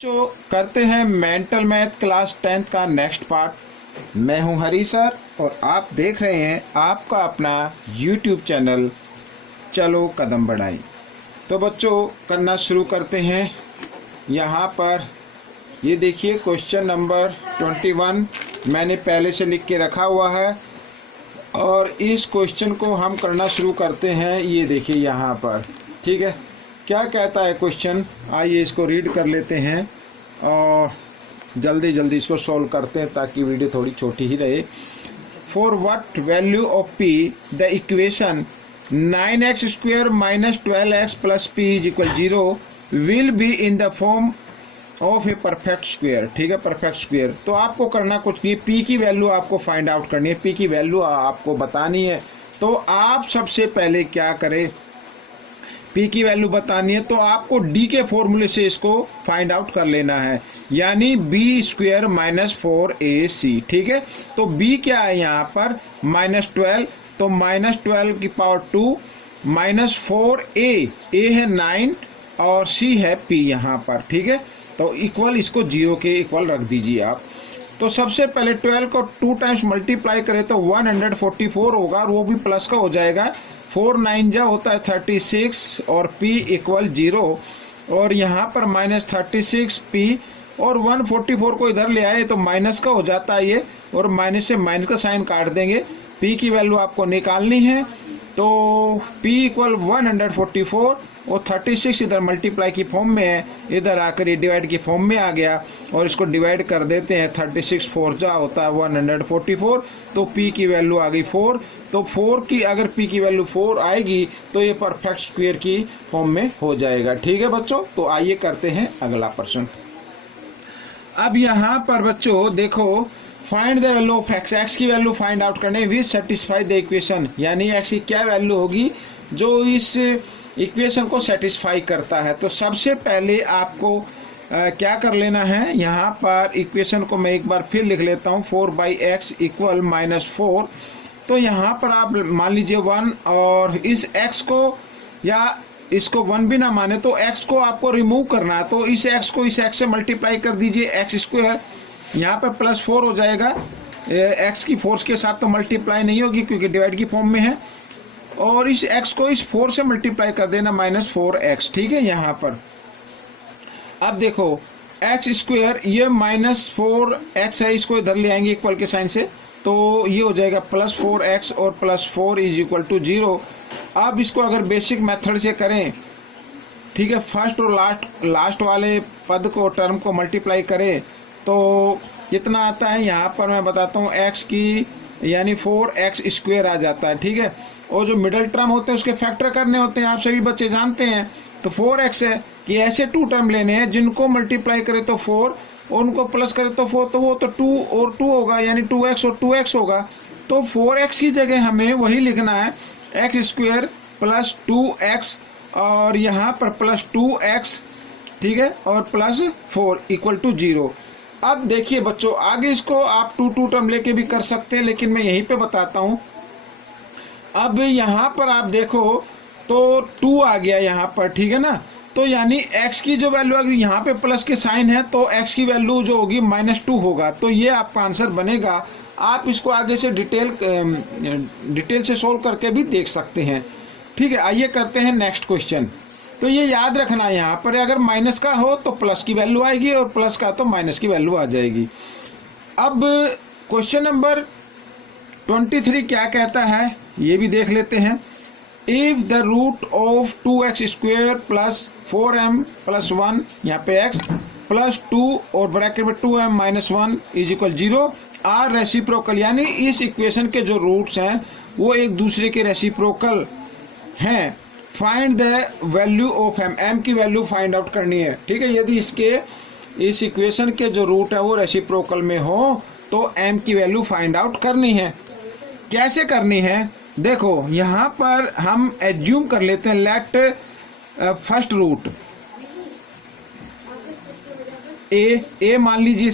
जो करते हैं मेंटल मैथ क्लास 10th का नेक्स्ट पार्ट। मैं हूं हरी सर और आप देख रहे हैं आपका अपना YouTube चैनल चलो कदम बढ़ाएं। तो बच्चों करना शुरू करते हैं। यहाँ पर ये देखिए क्वेश्चन नंबर 21 मैंने पहले से लिख के रखा हुआ है और इस क्वेश्चन को हम करना शुरू करते हैं। ये देखिए यहाँ पर, ठीक है, क्या कहता है क्वेश्चन। आइए इसको रीड कर लेते हैं और जल्दी जल्दी इसको सॉल्व करते हैं ताकि वीडियो थोड़ी छोटी ही रहे। For what value of p the equation 9x² - 12x + p = 0 will be in the form of a perfect square. ठीक है, परफेक्ट स्क्वायर। तो आपको करना कुछ नहीं, p की वैल्यू आपको फाइंड आउट करनी है, p की वैल्यू आपको बतानी है। तो आप सबसे पहले क्या करें, p की वैल्यू बतानी है तो आपको d के फॉर्मूले से इसको फाइंड आउट कर लेना है, यानी b² - 4ac। ठीक है, तो b क्या है यहाँ पर -12, तो -12 की पावर 2 -4a, a है 9 और c है p यहाँ पर। ठीक है, तो इक्वल इसको 0 के इक्वल रख दीजिए आप। तो सबसे पहले 12 को 2 टाइम्स मल्टीप्लाई करें तो 144 होगा और वो भी प्लस का हो जाएगा। 4 9 जा होता है 36 और p = 0 और यहाँ पर -36p और 144 को इधर ले आए तो माइनस का हो जाता है ये, और माइनस से माइनस का साइन काट देंगे। p की वैल्यू आपको निकालनी है तो p = 144 और 36 इधर मल्टीप्लाई की फॉर्म में है, इधर आकर ये डिवाइड की फॉर्म में आ गया और इसको डिवाइड कर देते हैं। 36 4 जा होता है 144, तो p की वैल्यू आ गई 4। तो 4 की अगर p की वैल्यू 4 आएगी तो ये परफेक्ट स्क्वायर की फॉर्म में हो जाएगा। ठीक है बच्चों, तो आइए करते हैं अगला प्रश्न। अब यहाँ पर बच्चों देखो, find the value of x, x की वैल्यू फाइंड आउट करने विच सेटिस्फाई द इक्वेशन, यानी x की क्या वैल्यू होगी जो इस इक्वेशन को सेटिस्फाई करता है। तो सबसे पहले आपको क्या कर लेना है, यहाँ पर इक्वेशन को मैं एक बार फिर लिख लेता हूँ। 4/x = -4। तो यहाँ पर आप मान लीजिए 1 और इस x को या इसको 1 भी ना माने तो x को आपको रिमूव करना है, तो इस x को इस x से मल्टीप्लाई कर दीजिए, x²। यहाँ पर +4 हो जाएगा, x की फोर्स के साथ तो मल्टीप्लाई नहीं होगी क्योंकि डिवाइड की फॉर्म में है, और इस x को इस 4 से मल्टीप्लाई कर देना -4x। ठीक है, यहाँ पर अब देखो x², ये -4x है, इसको इधर ले आएंगे इक्वल के साइन से, तो ये हो जाएगा +4x और +4 = 0। अब इसको अगर बेसिक मेथड से करें, ठीक है, फर्स्ट और लास्ट वाले पद को टर्म को मल्टीप्लाई करें तो कितना आता है, यहाँ पर मैं बताता हूँ, x की यानी 4x² आ जाता है। ठीक है, और जो मिडल टर्म होते हैं उसके फैक्टर करने होते हैं, आप सभी बच्चे जानते हैं। तो 4x है कि ऐसे 2 टर्म लेने हैं जिनको मल्टीप्लाई करें तो 4 और उनको प्लस करें तो 4, तो वो तो 2 और 2 होगा, यानी 2x और 2x होगा। तो 4x की जगह हमें वही लिखना है, x² + 2x और यहाँ पर +2x, ठीक है, और +4 = 0। अब देखिए बच्चों, आगे इसको आप 2 टर्म लेके भी कर सकते हैं, लेकिन मैं यहीं पे बताता हूँ। अब यहाँ पर आप देखो तो 2 आ गया यहाँ पर, ठीक है ना, तो यानी x की जो वैल्यू आएगी, यहाँ पे प्लस के साइन है तो x की वैल्यू जो होगी -2 होगा, तो ये आपका आंसर बनेगा। आप इसको आगे से डिटेल से सोल्व करके भी देख सकते हैं। ठीक है, आइए करते हैं नेक्स्ट क्वेश्चन। तो ये याद रखना है, यहाँ पर अगर माइनस का हो तो प्लस की वैल्यू आएगी और प्लस का तो माइनस की वैल्यू आ जाएगी। अब क्वेश्चन नंबर 23 क्या कहता है ये भी देख लेते हैं। If the root of 2x² + 4m + 1, यहाँ पे x +2 और ब्रैकेट में 2m - 1 = 0 आर रेसिप्रोकल, यानी इस इक्वेशन के जो रूट्स हैं वो एक दूसरे के रेसिप्रोकल हैं। Find the value of m, m की वैल्यू फाइंड आउट करनी है। ठीक है, यदि इस इक्वेशन के जो रूट है वो रेसिप्रोकल में हो तो m की वैल्यू फाइंड आउट करनी है। कैसे करनी है, देखो यहाँ पर हम एज्यूम कर लेते हैं, लेट फर्स्ट रूट a मान लीजिए,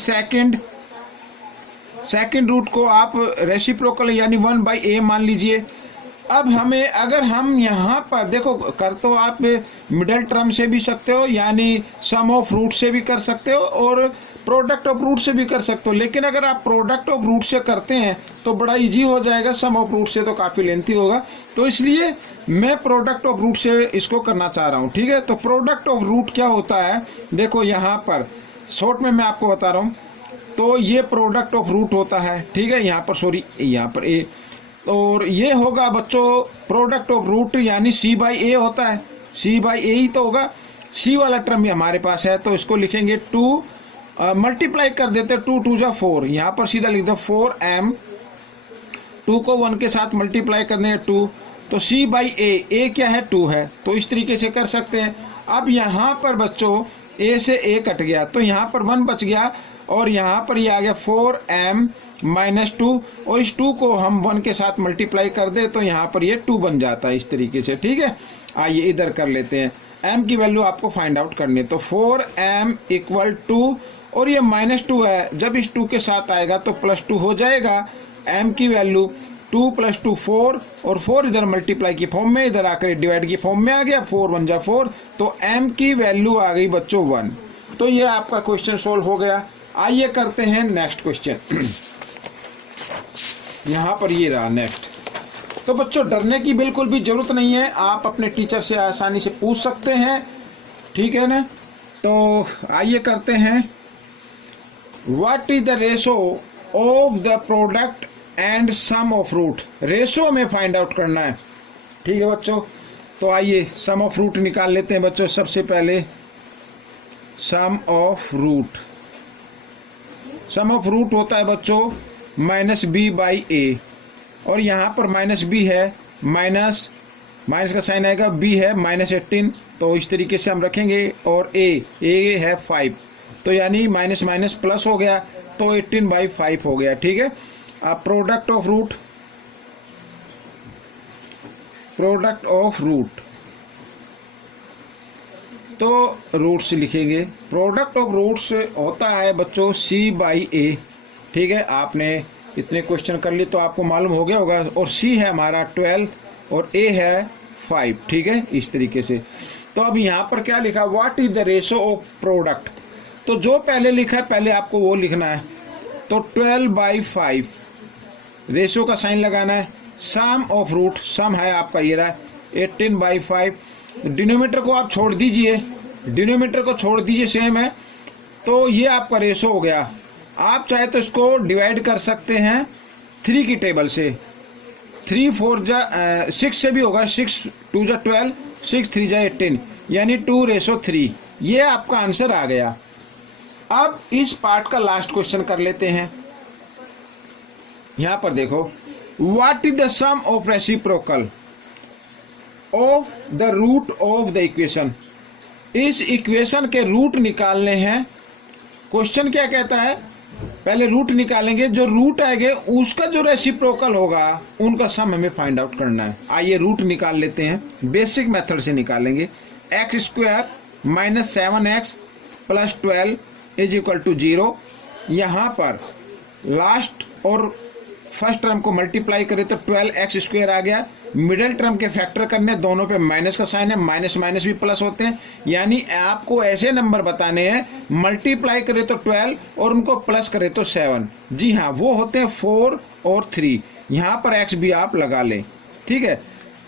सेकंड रूट को आप रेसिप्रोकल यानी 1/a मान लीजिए, अब हमें अगर हम यहाँ पर देखो, कर तो आप मिडल टर्म से भी सकते हो, यानी सम ऑफ रूट से भी कर सकते हो और प्रोडक्ट ऑफ रूट से भी कर सकते हो, लेकिन अगर आप प्रोडक्ट ऑफ रूट से करते हैं तो बड़ा इजी हो जाएगा, सम ऑफ रूट से तो काफ़ी लेंथी होगा, तो इसलिए मैं प्रोडक्ट ऑफ रूट से इसको करना चाह रहा हूँ। ठीक है, तो प्रोडक्ट ऑफ रूट क्या होता है, देखो यहाँ पर शॉर्ट में मैं आपको बता रहा हूँ, तो ये प्रोडक्ट ऑफ रूट होता है। ठीक है, यहाँ पर सॉरी यहाँ पर ए, और ये होगा बच्चों प्रोडक्ट ऑफ रूट, यानी सी बाई ए होता है, सी बाई ए ही तो होगा, सी वाला टर्म भी हमारे पास है, तो इसको लिखेंगे 2 मल्टीप्लाई कर देते, 2 2 जा 4, यहाँ पर सीधा लिख दो 4m, 2 को 1 के साथ मल्टीप्लाई करने 2, तो सी बाई ए क्या है 2 है, तो इस तरीके से कर सकते हैं। अब यहाँ पर बच्चों ए से ए कट गया तो यहाँ पर 1 बच गया, और यहाँ पर ये आ गया 4m माइनस 2, और इस 2 को हम 1 के साथ मल्टीप्लाई कर दे तो यहाँ पर ये 2 बन जाता है इस तरीके से। ठीक है, आइए इधर कर लेते हैं, m की वैल्यू आपको फाइंड आउट करनी है, तो 4m इक्वल 2, और ये -2 है, जब इस 2 के साथ आएगा तो +2 हो जाएगा। m की वैल्यू 2 + 2 4, और 4 इधर मल्टीप्लाई की फॉर्म में, इधर आकर डिवाइड की फॉर्म में आ गया, 4 1 जा 4, तो m की वैल्यू आ गई बच्चों 1। तो ये आपका क्वेश्चन सोल्व हो गया। आइए करते हैं नेक्स्ट क्वेश्चन। यहाँ पर ये रहा नेक्स्ट। तो बच्चों डरने की बिल्कुल भी जरूरत नहीं है, आप अपने टीचर से आसानी से पूछ सकते हैं, ठीक है ना। तो आइए करते हैं, what is the ratio of the product and some of root, ratio में फाइंड आउट करना है। ठीक है बच्चों, तो आइए सम ऑफ रूट निकाल लेते हैं बच्चों। सबसे पहले sum of root, sum of root होता है बच्चों -b/a, और यहाँ पर -b है, माइनस का साइन आएगा, b है -18, तो इस तरीके से हम रखेंगे, और a है 5, तो यानी माइनस माइनस प्लस हो गया, तो 18/5 हो गया। ठीक है, अब product of root, product of root तो रूट से लिखेंगे, प्रोडक्ट ऑफ रूट्स होता है बच्चों c/a। ठीक है, आपने इतने क्वेश्चन कर लिए तो आपको मालूम हो गया होगा, और c है हमारा 12 और a है 5। ठीक है, इस तरीके से। तो अब यहाँ पर क्या लिखा, what is the ratio of product, तो जो पहले लिखा है पहले आपको वो लिखना है, तो 12/5 रेशो का साइन लगाना है। सम ऑफ रूट, सम है आपका ये रहा 18/5, डिनोमीटर को आप छोड़ दीजिए, डिनोमीटर को छोड़ दीजिए, सेम है, तो ये आपका रेशो हो गया। आप चाहे तो इसको डिवाइड कर सकते हैं 3 की टेबल से, 3 4 जा 6 से भी होगा, 6 2 जा 12, 6 3 जा 18, यानी 2:3, ये आपका आंसर आ गया। अब इस पार्ट का लास्ट क्वेश्चन कर लेते हैं। यहां पर देखो, what is the sum of reciprocal of the root of the equation, इस इक्वेशन के रूट निकालने हैं। क्वेश्चन क्या कहता है, पहले रूट निकालेंगे, जो रूट आएंगे उसका जो रेसिप्रोकल होगा उनका सम हमें फाइंड आउट करना है। आइए रूट निकाल लेते हैं, बेसिक मेथड से निकालेंगे। x² - 7x + 12 = 0। यहाँ पर लास्ट और फर्स्ट टर्म को मल्टीप्लाई करें तो 12x² आ गया। मिडिल टर्म के फैक्टर करने, दोनों पे माइनस का साइन है, माइनस माइनस भी प्लस होते हैं, यानी आपको ऐसे नंबर बताने हैं मल्टीप्लाई करें तो 12 और उनको प्लस करें तो 7। जी हाँ, वो होते हैं 4 और 3। यहाँ पर x भी आप लगा लें। ठीक है,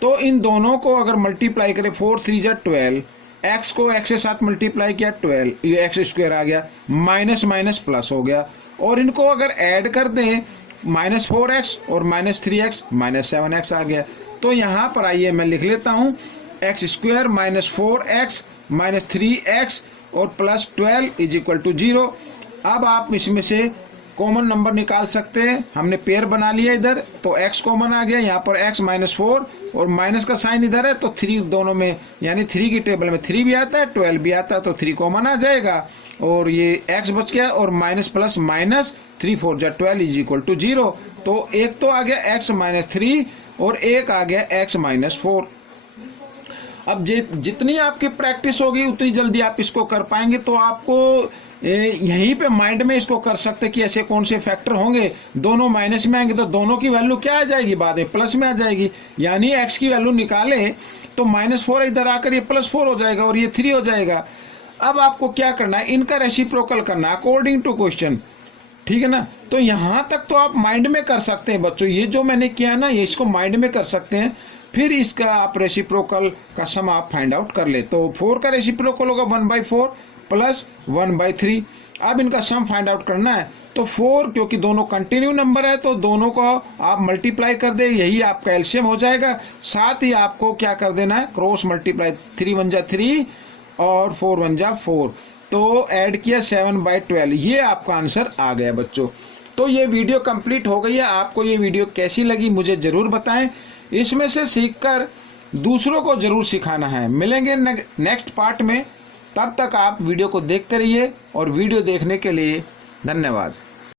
तो इन दोनों को अगर मल्टीप्लाई करें, 4 3 जा 12, x को x के साथ मल्टीप्लाई किया 12, ये x² आ गया, माइनस माइनस प्लस हो गया, और इनको अगर ऐड कर दें -4x और -3x -7x आ गया। तो यहाँ पर आइए मैं लिख लेता हूँ, x² - 4x - 3x और +12 = 0। अब आप इसमें से कॉमन नंबर निकाल सकते हैं, हमने पेयर बना लिया इधर, तो x कॉमन आ गया, यहाँ पर x - 4 और माइनस का साइन इधर है, तो 3 दोनों में, यानी 3 की टेबल में 3 भी आता है, 12 भी आता है, तो 3 कॉमन आ जाएगा, और ये x बच गया, और माइनस प्लस माइनस 3 4 जा 12 = 0। तो एक तो आ गया x - 3 और एक आ गया x - 4। अब जितनी आपकी प्रैक्टिस होगी उतनी जल्दी आप इसको कर पाएंगे। तो आपको यहीं पे माइंड में इसको कर सकते कि ऐसे कौन से फैक्टर होंगे, दोनों माइनस में आएंगे तो दोनों की वैल्यू क्या आ जाएगी, बाद में प्लस में आ जाएगी। यानी x की वैल्यू निकाले तो -4 इधर आकर ये +4 हो जाएगा और ये 3 हो जाएगा। अब आपको क्या करना है, इनका रेसिप्रोकल करना अकॉर्डिंग टू क्वेश्चन, ठीक है ना। तो यहाँ तक तो आप माइंड में कर सकते हैं बच्चों, ये जो मैंने किया ना ये इसको माइंड में कर सकते हैं। फिर इसका आप रेसिप्रोकल का सम आप फाइंड आउट कर ले। तो 4 का रेसिप्रोकल होगा 1/4 प्लस 1/3। अब इनका सम फाइंड आउट करना है तो 4, क्योंकि दोनों कंटिन्यू नंबर है तो दोनों को आप मल्टीप्लाई कर दे, यही आपका एलसीएम हो जाएगा। साथ ही आपको क्या कर देना है, क्रॉस मल्टीप्लाई, 3 1 जा 3 और 4 1 जा 4, तो ऐड किया 7/12, ये आपका आंसर आ गया बच्चों। तो ये वीडियो कंप्लीट हो गई है। आपको ये वीडियो कैसी लगी मुझे ज़रूर बताएं, इसमें से सीखकर दूसरों को ज़रूर सिखाना है। मिलेंगे नेक्स्ट पार्ट में, तब तक आप वीडियो को देखते रहिए और वीडियो देखने के लिए धन्यवाद।